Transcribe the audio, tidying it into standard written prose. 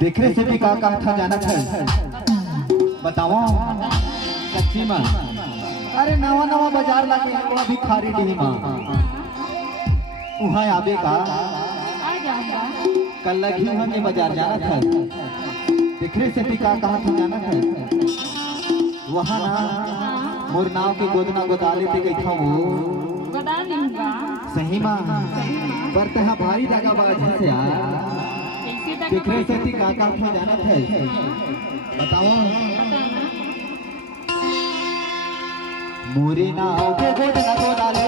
देखरे से भी का था जाना था बताओ सच्ची माँ। अरे नवा नवा बाजार लागे वो भी खारी डी माँ वहाँ आबे का कल लगी हमें बाजार जाना था। देखरे से भी का था जाना था वहाँ ना मोर नाव के गोदना गोदाले ते गई था वो सही माँ पर तहा भारी जगह बाज से यार देखरे से भी का था जाना था बताओ। मोरे नाव के गोदना गोदाले